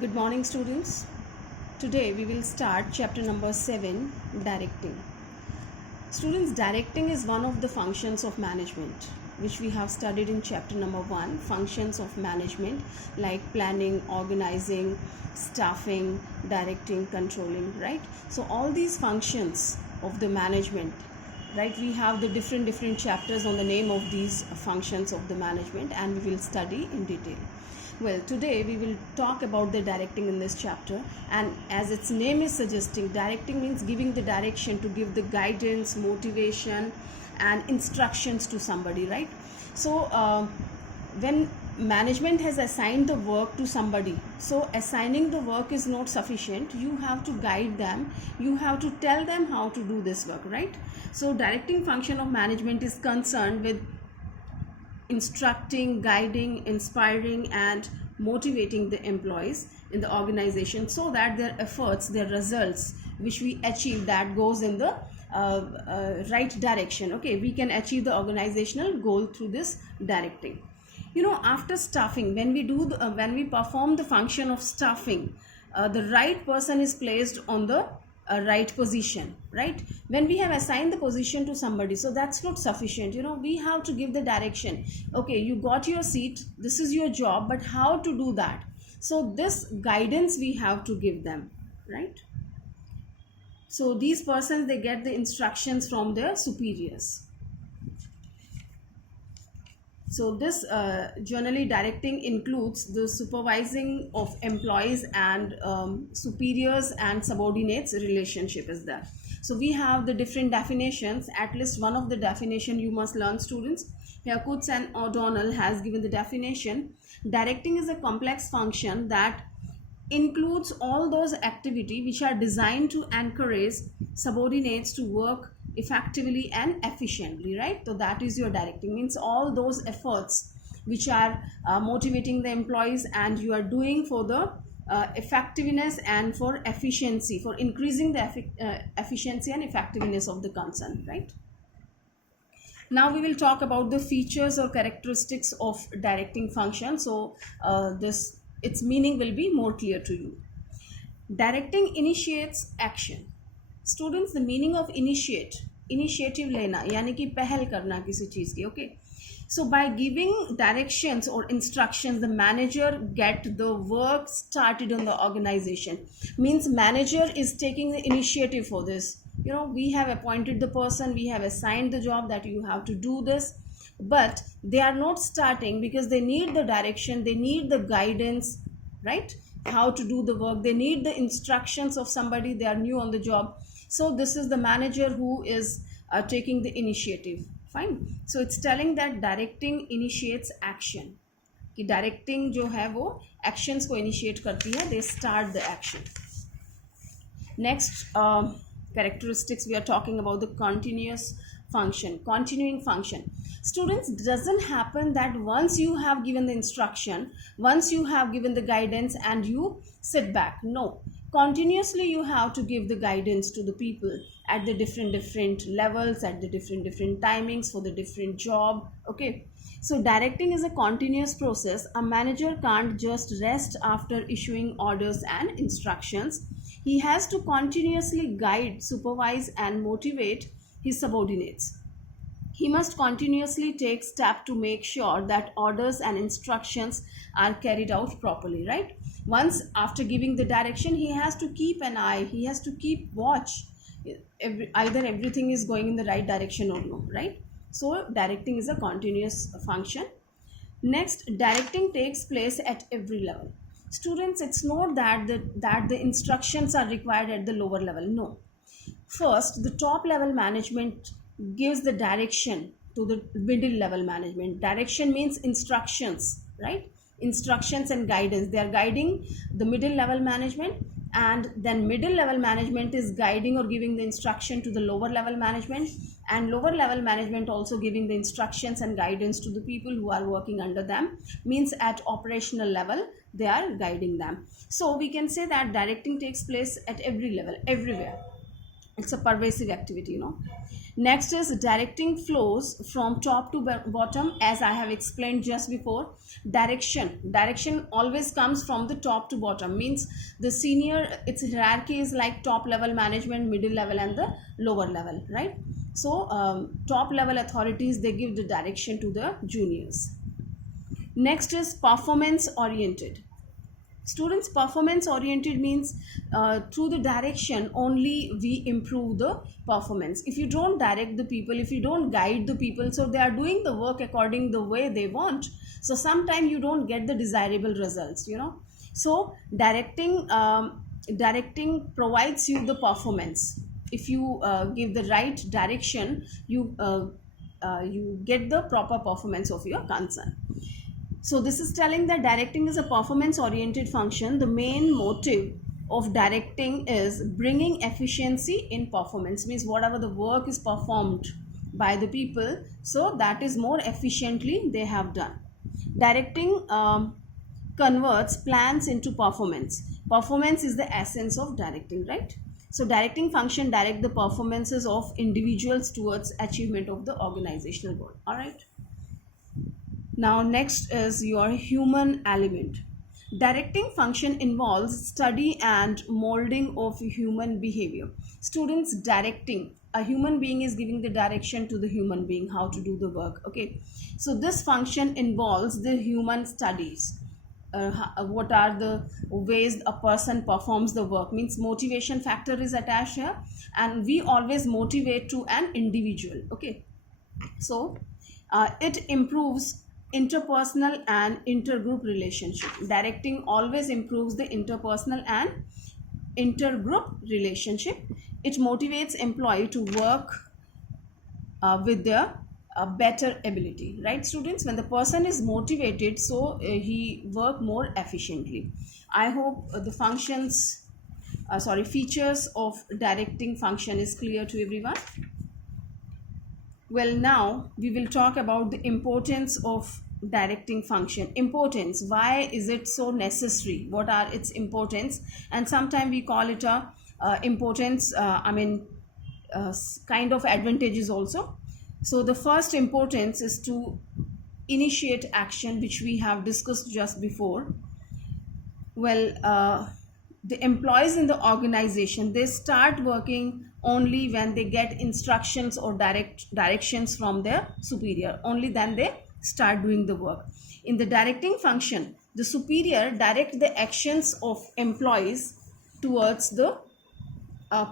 Good morning, students. Today we will start chapter number 7, Directing. Students, directing is one of the functions of management, which we have studied in chapter number 1, functions of management like planning, organizing, staffing, directing, controlling, right? So all these functions of the management, right? We have the different chapters on the name of these functions of the management, and we will study in detail. Well, today we will talk about the directing in this chapter, and as its name is suggesting, directing means giving the direction, to give the guidance, motivation and instructions to somebody, right? So when management has assigned the work to somebody, so assigning the work is not sufficient. You have to guide them, you have to tell them how to do this work, right? So directing function of management is concerned with instructing, guiding, inspiring and motivating the employees in the organization so that their efforts, their results which we achieve, that goes in the right direction. Okay, we can achieve the organizational goal through this directing. After staffing, when we perform the function of staffing, the right person is placed on the right position, right? When we have assigned the position to somebody, so that's not sufficient. We have to give the direction. Okay, you got your seat, this is your job, but how to do that? So this guidance we have to give them, right? So these persons, they get the instructions from their superiors. So this generally directing includes the supervising of employees, and superiors and subordinates relationship is there. So we have the different definitions. At least one of the definition you must learn, students. Here Coates and O'Donnell has given the definition. Directing is a complex function that includes all those activities which are designed to encourage subordinates to work effectively and efficiently, right? So that is your directing, means all those efforts which are motivating the employees, and you are doing for the effectiveness and for efficiency, for increasing the efficiency and effectiveness of the concern, right? Now we will talk about the features or characteristics of directing function. So this its meaning will be more clear to you. Directing initiates action. Students, the meaning of initiative लेना, यानी कि पहल करना किसी चीज़ की. Okay, so by giving directions or instructions, the manager get the work started on the organization. Means manager is taking the initiative for this. We have appointed the person, we have assigned the job that you have to do this, but they are not starting because they need the direction, they need the guidance, right? How to do the work, they need the instructions of somebody, they are new on the job. So this is the manager who is taking the initiative. Fine. So it's telling that directing initiates action, कि directing जो है वो actions को initiate करती है, they start the action. Next characteristics, we are talking about the continuous function, continuing function. Students, it doesn't happen that once you have given the instruction, once you have given the guidance and you sit back. No, continuously you have to give the guidance to the people at the different levels, at the different timings for the different job. Okay, so directing is a continuous process. A manager can't just rest after issuing orders and instructions. He has to continuously guide, supervise and motivate his subordinates. He must continuously take steps to make sure that orders and instructions are carried out properly, right? Once after giving the direction, he has to keep an eye, he has to keep watch, either everything is going in the right direction or no, right? So directing is a continuous function. Next, directing takes place at every level. Students, it's not that the instructions are required at the lower level. No. First, the top level management gives the direction to the middle level management. Direction means instructions, right? Instructions and guidance. They are guiding the middle level management, and then middle level management is guiding or giving the instruction to the lower level management, and lower level management also giving the instructions and guidance to the people who are working under them. Means at operational level they are guiding them. So we can say that directing takes place at every level, everywhere. It's a pervasive activity. Next is directing flows from top to bottom, as I have explained just before. Direction always comes from the top to bottom, means the senior, its hierarchy is like top level management, middle level, and the lower level, right? So top level authorities, they give the direction to the juniors. Next is performance oriented. Students, performance oriented means through the direction only we improve the performance. If you don't direct the people, if you don't guide the people, so they are doing the work according the way they want, so sometimes you don't get the desirable results, you know. So directing provides you the performance. If you give the right direction, you get the proper performance of your concern. So this is telling that directing is a performance oriented function. The main motive of directing is bringing efficiency in performance, means whatever the work is performed by the people, so that is more efficiently they have done. Directing converts plans into performance. Performance is the essence of directing, right? So directing function direct the performances of individuals towards achievement of the organizational goal. All right. Now next is your human element. Directing function involves study and molding of human behavior. Students, directing, a human being is giving the direction to the human being how to do the work. Okay, so this function involves the human studies. What are the ways a person performs the work, means motivation factor is attached here, and we always motivate to an individual. Okay, so it improves interpersonal and intergroup relationship. Directing always improves the interpersonal and intergroup relationship. It motivates employee to work with their better ability, right students? When the person is motivated, so he work more efficiently. I hope the features of directing function is clear to everyone. Well, now we will talk about the importance of directing function. Importance, why is it so necessary, what are its importance, and sometimes we call it a importance, kind of advantages also. So the first importance is to initiate action, which we have discussed just before. Well, the employees in the organization, they start working only when they get instructions or directions from their superior. Only then they start doing the work. In the directing function, the superior direct the actions of employees towards the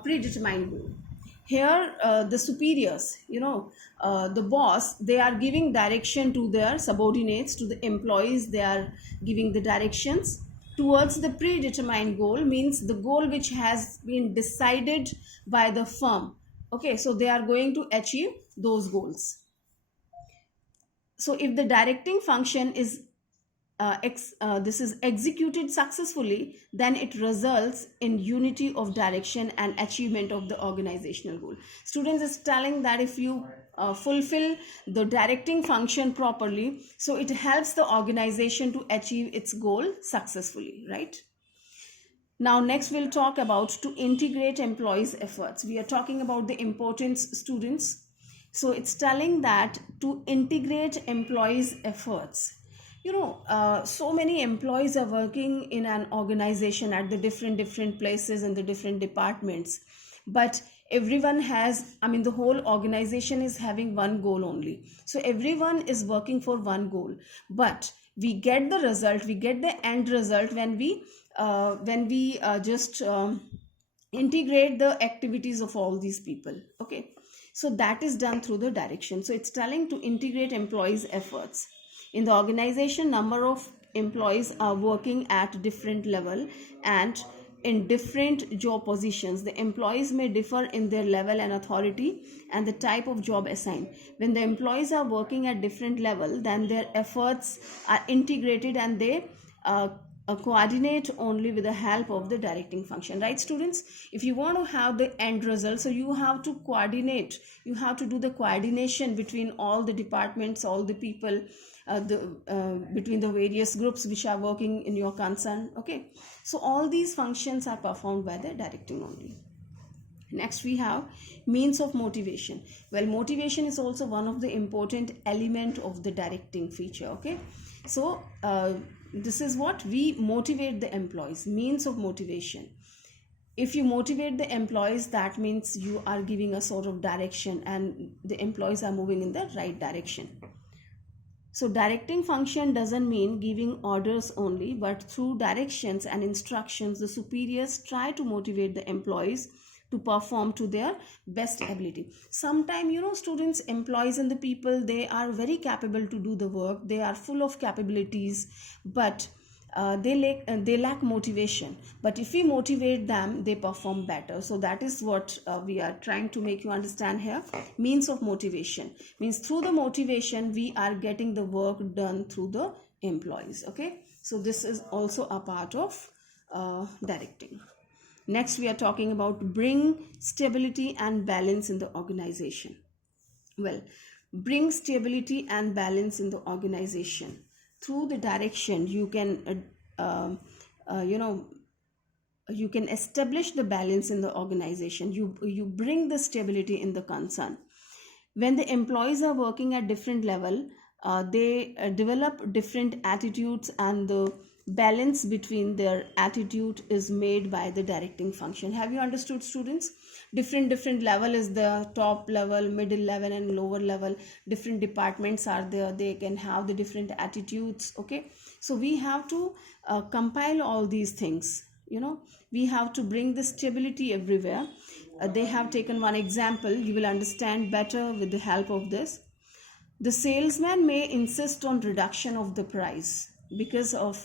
predetermined goal. Here the superiors, the boss, they are giving direction to their subordinates, to the employees. They are giving the directions towards the predetermined goal, means the goal which has been decided by the firm. Okay, so they are going to achieve those goals. So if the directing function is this is executed successfully, then it results in unity of direction and achievement of the organizational goal. Students, is telling that if you fulfill the directing function properly, so it helps the organization to achieve its goal successfully, right? Now next we'll talk about to integrate employees' efforts. We are talking about the importance, students. So it's telling that to integrate employees' efforts. So many employees are working in an organization at the different places and the different departments, but everyone has, the whole organization is having one goal only. So everyone is working for one goal, but we get the result, we get the end result when we just integrate the activities of all these people. Okay, so that is done through the direction. So it's telling to integrate employees' efforts. In the organization, number of employees are working at different level and in different job positions. The employees may differ in their level and authority and the type of job assigned. When the employees are working at different level, then their efforts are integrated and they coordinate only with the help of the directing function, right students? If you want to have the end result, so you have to coordinate, you have to do the coordination between all the departments, all the people, between the various groups which are working in your concern. Okay, so all these functions are performed by the directing only. Next we have means of motivation. Well, motivation is also one of the important element of the directing feature. Okay, so this is what we motivate the employees. Means of motivation. If you motivate the employees, that means you are giving a sort of direction and the employees are moving in the right direction. So directing function doesn't mean giving orders only, but through directions and instructions, the superiors try to motivate the employees to perform to their best ability. Sometimes, students, employees and the people, they are very capable to do the work. They are full of capabilities, but they lack motivation. But if we motivate them, they perform better. So that is what we are trying to make you understand here. Means of motivation means through the motivation we are getting the work done through the employees. Okay, so this is also a part of directing. Next we are talking about bring stability and balance in the organization. Well, bring stability and balance in the organization. Through the direction you can you can establish the balance in the organization. You bring the stability in the concern. When the employees are working at different level, they develop different attitudes, and the balance between their attitude is made by the directing function. Have you understood, students? Different level is the top level, middle level and lower level. Different departments are there, they can have the different attitudes. Okay, so we have to compile all these things. We have to bring the stability everywhere. They have taken one example, you will understand better with the help of this. The salesman may insist on reduction of the price because of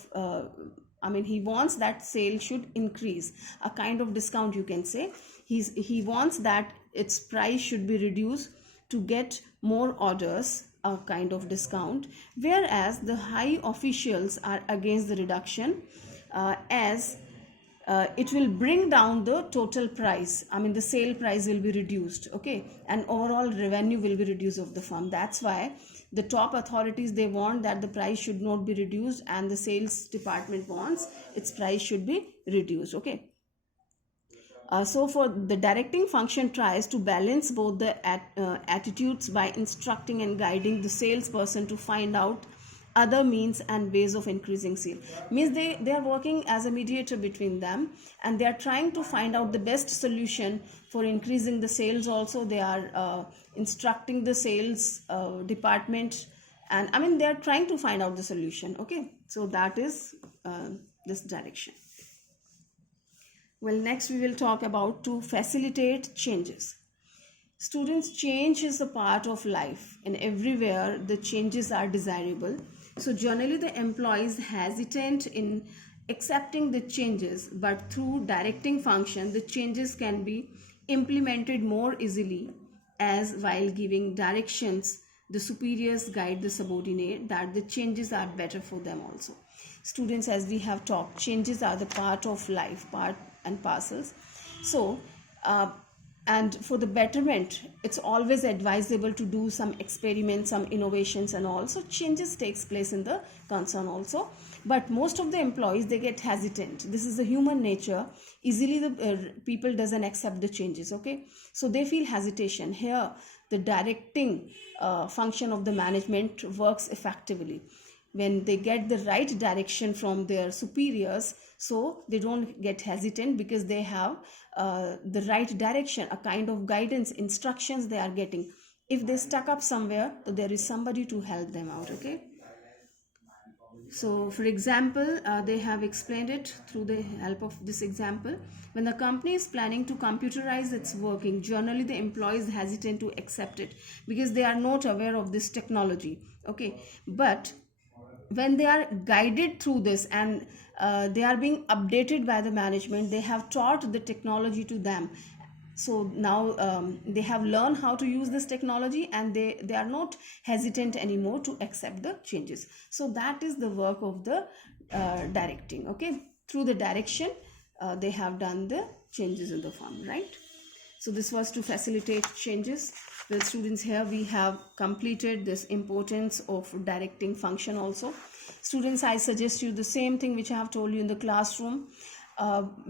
he wants that sale should increase, a kind of discount you can say. He wants that its price should be reduced to get more orders, a kind of discount, whereas the high officials are against the reduction, as it will bring down the total price. The sale price will be reduced, okay, and overall revenue will be reduced of the firm. That's why the top authorities, they want that the price should not be reduced, and the sales department wants its price should be reduced. Okay, so for the directing function tries to balance both the attitudes by instructing and guiding the salesperson to find out other means and ways of increasing sale. Means they are working as a mediator between them, and they are trying to find out the best solution for increasing the sales. Also they are instructing the sales department, and they are trying to find out the solution. Okay, so that is this direction. Well, next we will talk about to facilitate changes. Students, change is a part of life, and everywhere the changes are desirable. So generally the employees hesitant in accepting the changes, but through directing function the changes can be implemented more easily, as while giving directions the superiors guide the subordinate that the changes are better for them also. Students, as we have talked, changes are the part of life, part and parcels. So and for the betterment, it's always advisable to do some experiments, some innovations and all. So changes takes place in the concern also, but most of the employees, they get hesitant. This is the human nature. Easily the people doesn't accept the changes. Okay, so they feel hesitation. Here the directing function of the management works effectively when they get the right direction from their superiors, so they don't get hesitant because they have the right direction, a kind of guidance, instructions they are getting. If they stuck up somewhere, so there is somebody to help them out. Okay, so for example, they have explained it through the help of this example. When the company is planning to computerize its working, generally the employees hesitant to accept it because they are not aware of this technology. Okay, but when they are guided through this and they are being updated by the management, they have taught the technology to them. So now they have learned how to use this technology, and they are not hesitant anymore to accept the changes. So that is the work of the directing. Okay, through the direction they have done the changes in the firm, right? So this was to facilitate changes. Well, students, here we have completed this importance of directing function also. Students, I suggest you the same thing which I have told you in the classroom.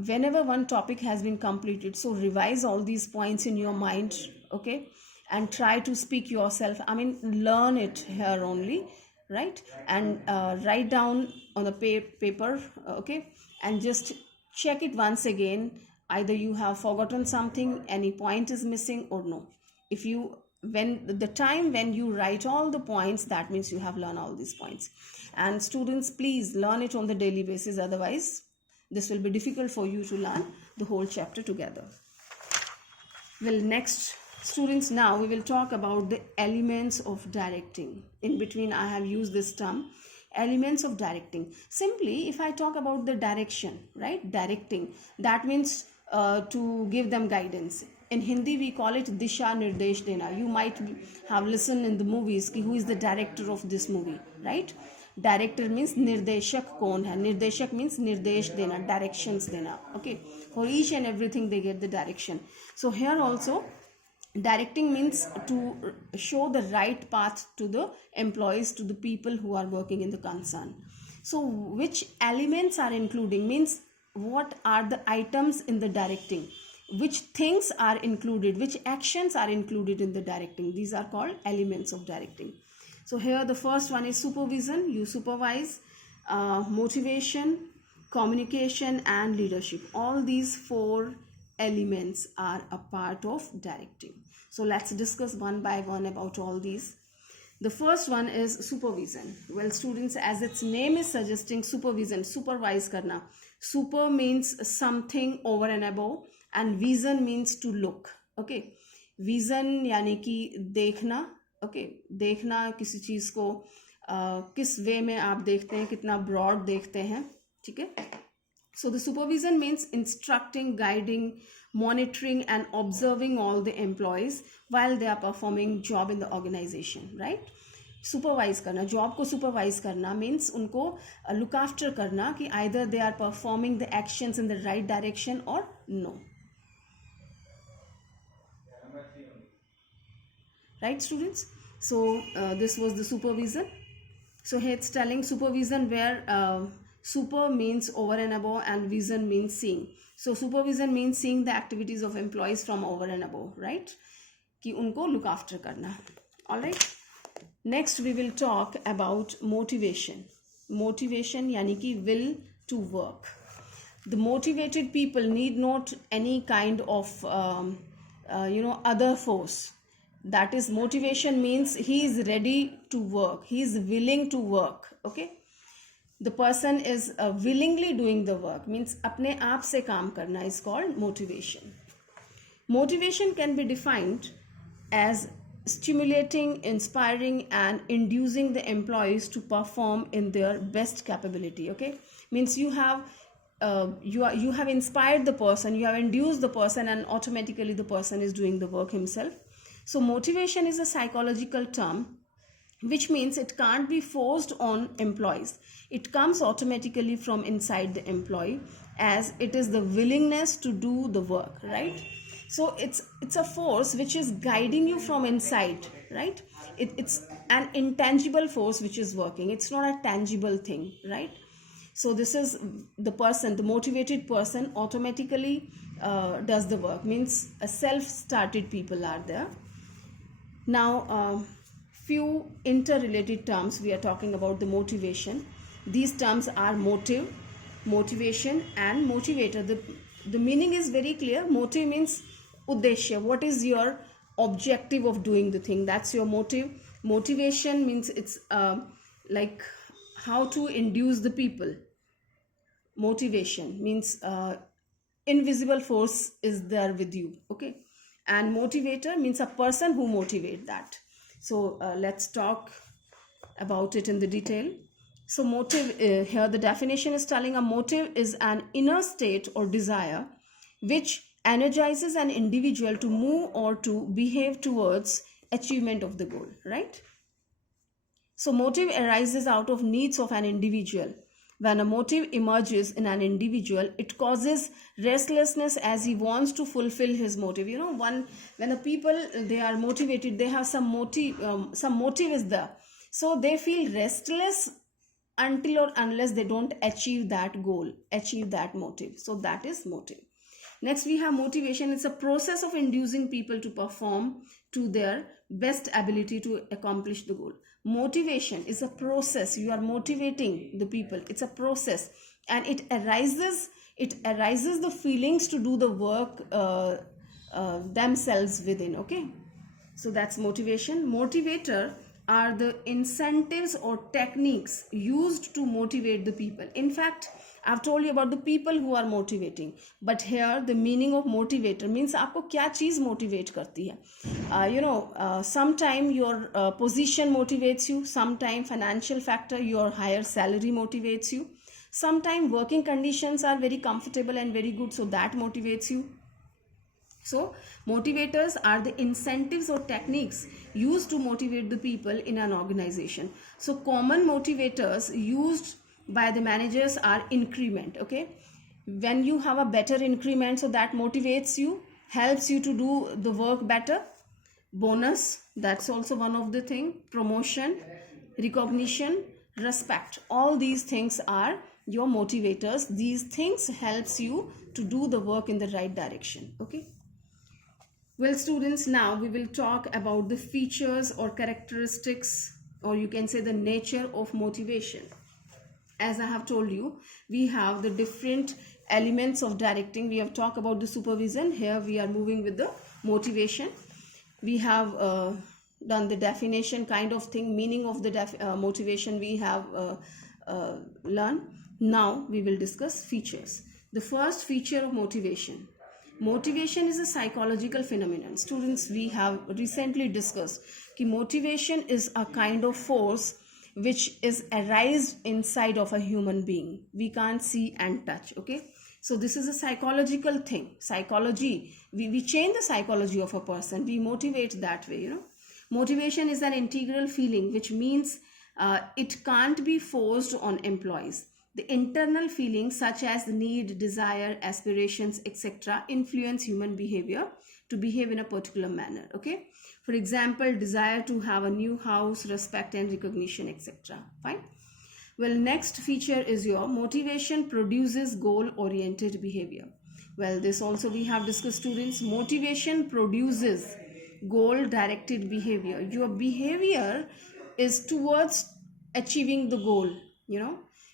whenever one topic has been completed, so revise all these points in your mind, okay, and try to speak yourself, I mean learn it here only, right? And write down on the paper, okay, and just check it once again, either you have forgotten something, any point is missing or no. If you, when the time when you write all the points, that means you have learned all these points. And students, please learn it on the daily basis, otherwise this will be difficult for you to learn the whole chapter together. Well, next, students, now we will talk about the elements of directing. In between I have used this term, elements of directing. Simply, if I talk about the direction, right, directing, that means to give them guidance. In Hindi we call it disha nirdesh dena. You might have listened in the movies ki who is the director of this movie, right? Director means nirdeshak kaun hai. Nirdeshak means nirdesh dena, directions dena, okay? For each and everything they get the direction. So here also directing means to show the right path to the employees, to the people who are working in the concern. So which elements are including means what are the items in the directing, which things are included, which actions are included in the directing. These are called elements of directing. So here the first one is supervision, you supervise, motivation, communication and leadership. All these 4 elements are a part of directing. So let's discuss one by one about all these. The first one is supervision. Well, students, as its name is suggesting, supervision, supervise karna. Super means something over and above and vision means to look, okay? Vision यानी कि देखना, okay? देखना किसी चीज़ को किस वे में आप देखते हैं, कितना broad देखते हैं, ठीक है? So the supervision means instructing, guiding, monitoring and observing all the employees while they are performing job in the organization, right? Supervise करना, job को supervise करना means उनको look after करना कि either they are performing the actions in the right direction or no. Right, students? So this was the supervision. So here it's telling supervision where super means over and above and vision means seeing. So supervision means seeing the activities of employees from over and above, right? कि उनको look after करना. All right. Next we will talk about motivation. Motivation यानी कि will to work. The motivated people need not any kind of other force. That is, motivation means he is ready to work, he is willing to work, okay? The person is willingly doing the work, means अपने आप से काम करना is called motivation. Motivation can be defined as stimulating, inspiring and inducing the employees to perform in their best capability, okay? Means you have you have inspired the person, you have induced the person and automatically the person is doing the work himself. So motivation is a psychological term which means it can't be forced on employees. It comes automatically from inside the employee as it is the willingness to do the work, right? So it's a force which is guiding you from inside, right? It's an intangible force which is working. It's not a tangible thing, right? So this is the person, the motivated person automatically does the work, means a self-started people are there. Now few interrelated terms we are talking about the motivation. These terms are motive, motivation and motivator. The meaning is very clear. Motive means uddeshya, what is your objective of doing the thing, that's your motive. Motivation means it's like how to induce the people. Motivation means invisible force is there with you, okay? And motivator means a person who motivates that. So let's talk about it in the detail. So motive, here the definition is telling a motive is an inner state or desire which energizes an individual to move or to behave towards achievement of the goal, right? So motive arises out of needs of an individual. When a motive emerges in an individual, it causes restlessness as he wants to fulfill his motive. You know, when the people, they are motivated, they have some motive is there. So they feel restless until or unless they don't achieve that goal, achieve that motive. So that is motive. Next we have motivation. It's a process of inducing people to perform to their best ability to accomplish the goal. Motivation is a process. You are motivating the people. It's a process, and it arises the feelings to do the work themselves within. Okay, so that's motivation. Motivator are the incentives or techniques used to motivate the people. In fact, I've told you about the people who are motivating, but here the meaning of motivator means आपको क्या चीज़ motivate करती है. Sometime your position motivates you, sometime financial factor, your higher salary motivates you, sometime working conditions are very comfortable and very good, so that motivates you. So motivators are the incentives or techniques used to motivate the people in an organization. So common motivators used by the managers are increment. Okay, when you have a better increment, so that motivates you, helps you to do the work better. Bonus, that's also one of the thing. Promotion, recognition, respect, all these things are your motivators. These things helps you to do the work in the right direction. Okay, well students, now we will talk about the features or characteristics, or you can say the nature of motivation. As I have told you, we have the different elements of directing. We have talked about the supervision. Here we are moving with the motivation. We have done the definition kind of thing, meaning of the motivation we have learned. Now we will discuss features. The first feature of motivation. Motivation is a psychological phenomenon. Students, we have recently discussed that motivation is a kind of force which is arised inside of a human being. We can't see and touch. Okay, so this is a psychological thing. Psychology, we change the psychology of a person. We motivate that way. Motivation is an integral feeling, which means it can't be forced on employees. The internal feelings such as the need, desire, aspirations, etc. influence human behavior to behave in a particular manner. Okay, for example, desire to have a new house, respect and recognition, etc. Fine. Well, next feature is your motivation produces goal-oriented behavior. Well, this also we have discussed, students. Motivation produces goal-directed behavior. Your behavior is towards achieving the goal.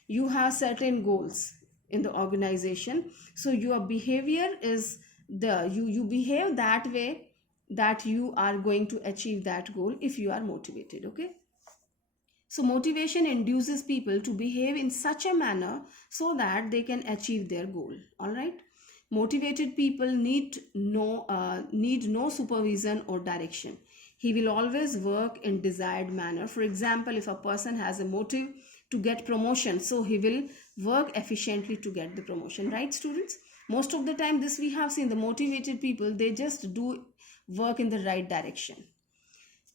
You have certain goals in the organization, so your behavior is you behave that way that you are going to achieve that goal if you are motivated. Okay, so motivation induces people to behave in such a manner so that they can achieve their goal. All right, motivated people need no supervision or direction. He will always work in desired manner. For example, if a person has a motive to get promotion, so he will work efficiently to get the promotion. Right, students? Most of the time this we have seen, the motivated people, they just do work in the right direction.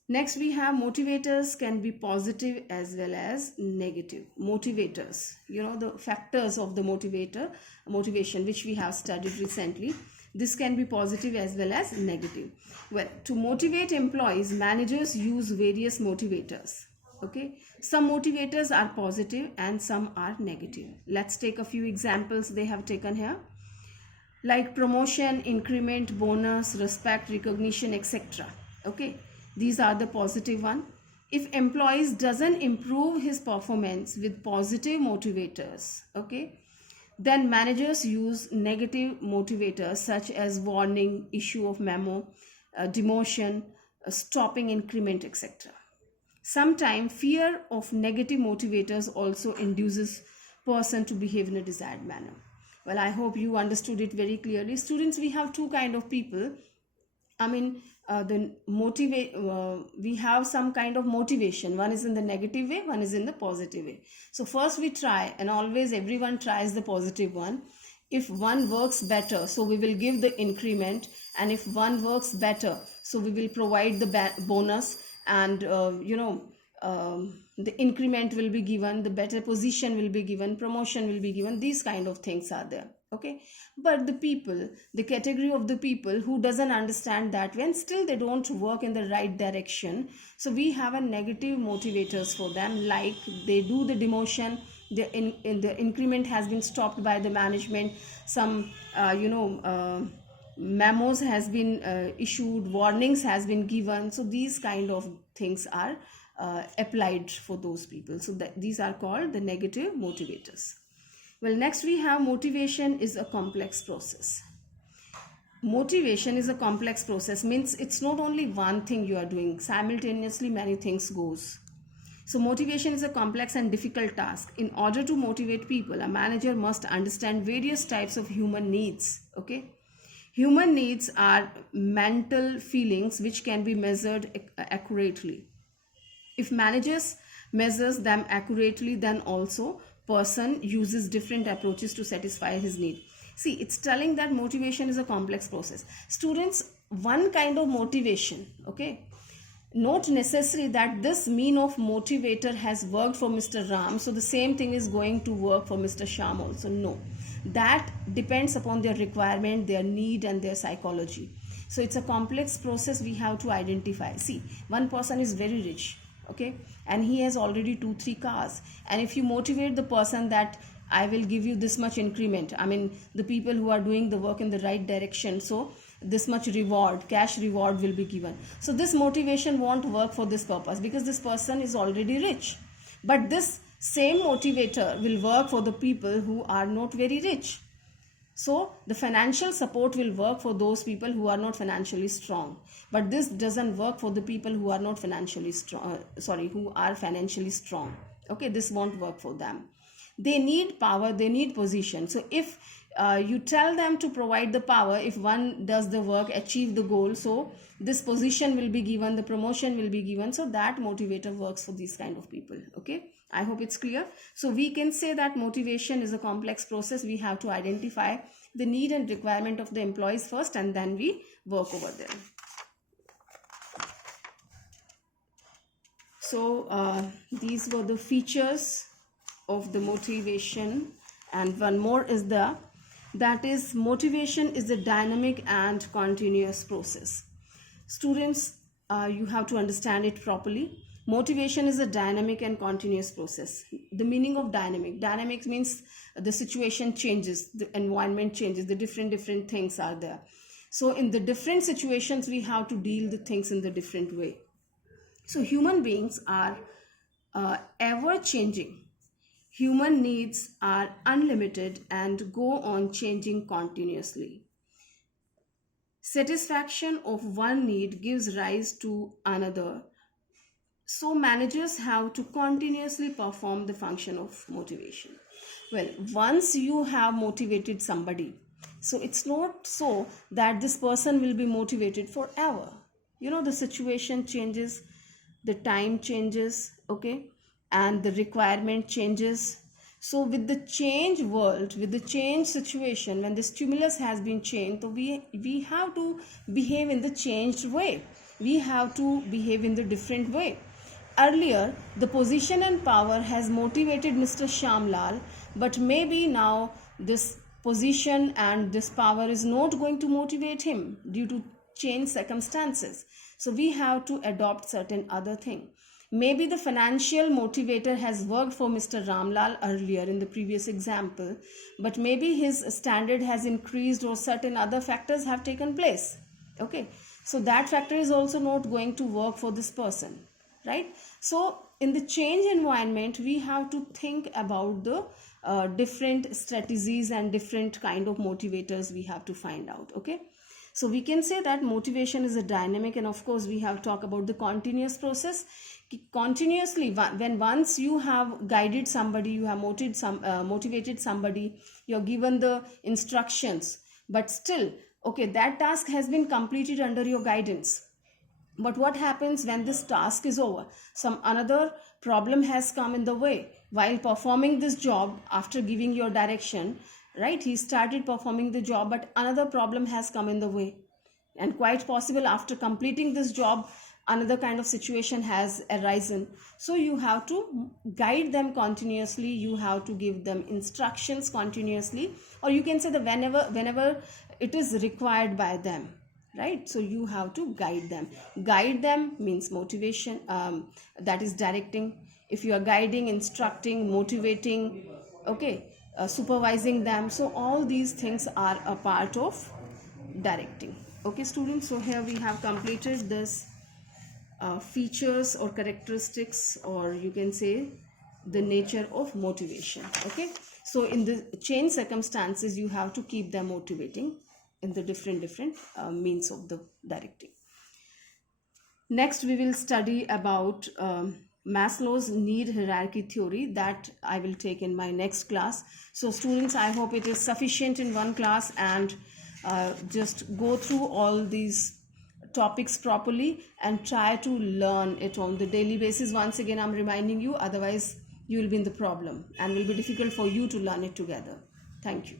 Next we have motivators can be positive as well as negative. Motivators, the factors of the motivation which we have studied recently, this can be positive as well as negative. Well, to motivate employees, managers use various motivators. Okay, some motivators are positive and some are negative. Let's take a few examples they have taken here, like promotion, increment, bonus, respect, recognition, etc. Okay, these are the positive one. If employees doesn't improve his performance with positive motivators, okay, then managers use negative motivators such as warning, issue of memo, demotion, stopping increment, etc. Sometimes fear of negative motivators also induces person to behave in a desired manner. Well, I hope you understood it very clearly. Students, we have two kind of people. We have some kind of motivation. One is in the negative way, one is in the positive way. So first we try, and always everyone tries the positive one. If one works better, so we will give the increment, and if one works better, so we will provide the bonus, and the increment will be given, the better position will be given, promotion will be given. These kind of things are there. Okay, but the people, the category of the people who doesn't understand that, when still they don't work in the right direction, so we have a negative motivators for them, like they do the demotion, the increment has been stopped by the management, some memos has been issued, warnings has been given. So these kind of things are applied for those people. So these are called the negative motivators. Well, next we have motivation is a complex process. Motivation is a complex process, means it's not only one thing you are doing, simultaneously many things goes. So motivation is a complex and difficult task. In order to motivate people, a manager must understand various types of human needs. Okay, human needs are mental feelings which can be measured accurately. If managers measures them accurately, then also person uses different approaches to satisfy his need. See, it's telling that motivation is a complex process. Students, one kind of motivation, okay, not necessary that this mean of motivator has worked for Mr. Ram, so the same thing is going to work for Mr. Sham also. No, that depends upon their requirement, their need and their psychology. So it's a complex process we have to identify. See, one person is very rich, okay, and he has already 2-3 cars, and if you motivate the person that I will give you this much increment, I mean the people who are doing the work in the right direction, so this much reward, cash reward will be given. So this motivation won't work for this purpose because this person is already rich. But this same motivator will work for the people who are not very rich. So the financial support will work for those people who are not financially strong. But this doesn't work for the people who are not financially strong, who are financially strong. Okay, this won't work for them. They need power, they need position. So if you tell them to provide the power, if one does the work, achieve the goal, so this position will be given, the promotion will be given. So that motivator works for these kind of people. Okay, I hope it's clear. So we can say that motivation is a complex process. We have to identify the need and requirement of the employees first, and then we work over them. So these were the features of the motivation, and one more is that is motivation is a dynamic and continuous process. Students, you have to understand it properly. Motivation is a dynamic and continuous process. The meaning of dynamic means the situation changes, the environment changes, the different things are there. So in the different situations we have to deal the things in the different way. So human beings are ever changing. Human needs are unlimited and go on changing continuously. Satisfaction of one need gives rise to another. So managers have to continuously perform the function of motivation. Well, once you have motivated somebody, so it's not so that this person will be motivated forever. You know, the situation changes, the time changes, okay, and the requirement changes. So with the change world, with the change situation, when the stimulus has been changed, so we have to behave in the changed way. We have to behave in the different way. Earlier, the position and power has motivated Mr. Shamlal, but maybe now this position and this power is not going to motivate him due to changed circumstances. So we have to adopt certain other thing. Maybe the financial motivator has worked for Mr. Ramlal earlier in the previous example, but maybe his standard has increased or certain other factors have taken place. Okay, so that factor is also not going to work for this person, right? So in the change environment, we have to think about the different strategies and different kind of motivators we have to find out. Okay, so we can say that motivation is a dynamic, and of course we have talked about the continuous process. Continuously, when once you have guided somebody, you have motivated somebody, you're given the instructions, but still, okay, that task has been completed under your guidance. But what happens when this task is over? Some another problem has come in the way while performing this job. After giving your direction, right, he started performing the job, but another problem has come in the way, and quite possible after completing this job, another kind of situation has arisen, so you have to guide them continuously, you have to give them instructions continuously, or you can say that whenever it is required by them, right? So you have to guide them means motivation, that is directing. If you are guiding, instructing, motivating, okay, supervising them, so all these things are a part of directing. Okay students, so here we have completed this features or characteristics, or you can say the nature of motivation. Okay, so in the change circumstances you have to keep them motivating in the different means of the directing. Next we will study about Maslow's need hierarchy theory, that I will take in my next class. So students, I hope it is sufficient in one class, and just go through all these topics properly and try to learn it on the daily basis. Once again I'm reminding you, otherwise you will be in the problem and will be difficult for you to learn it together. Thank you.